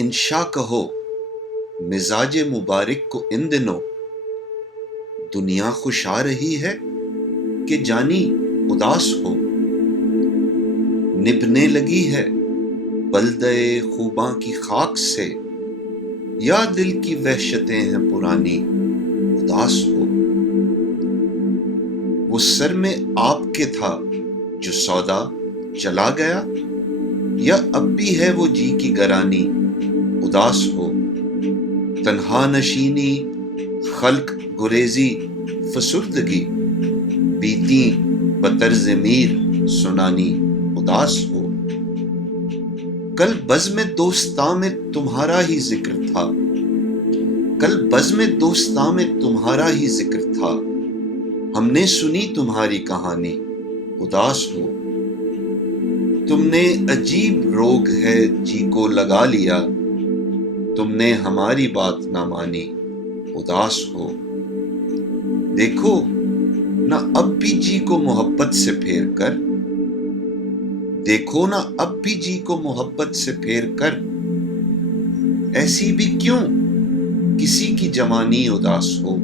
انشا کہو مزاج مبارک کو ان دنوں، دنیا خوش آ رہی ہے کہ جانی اداس ہو، نبھنے لگی ہے بلدے خوباں کی خاک سے، یا دل کی وحشتیں ہیں پرانی اداس ہو۔ وہ سر میں آپ کے تھا جو سودا چلا گیا، یا اب بھی ہے وہ جی کی گرانی اداس ہو۔ تنہا نشینی خلق گریزی فسردگی، بیتی بطرز میر سنانی اداس ہو۔ کل بزم دوستاں میں تمہارا ہی ذکر تھا، کل بزم دوستاں میں تمہارا ہی ذکر تھا، ہم نے سنی تمہاری کہانی اداس ہو۔ تم نے عجیب روگ ہے جی کو لگا لیا، تم نے ہماری بات نہ مانی اداس ہو۔ دیکھو نہ اب بھی جی کو محبت سے پھیر کر، دیکھو نہ اب بھی جی کو محبت سے پھیر کر، ایسی بھی کیوں کسی کی جوانی اداس ہو۔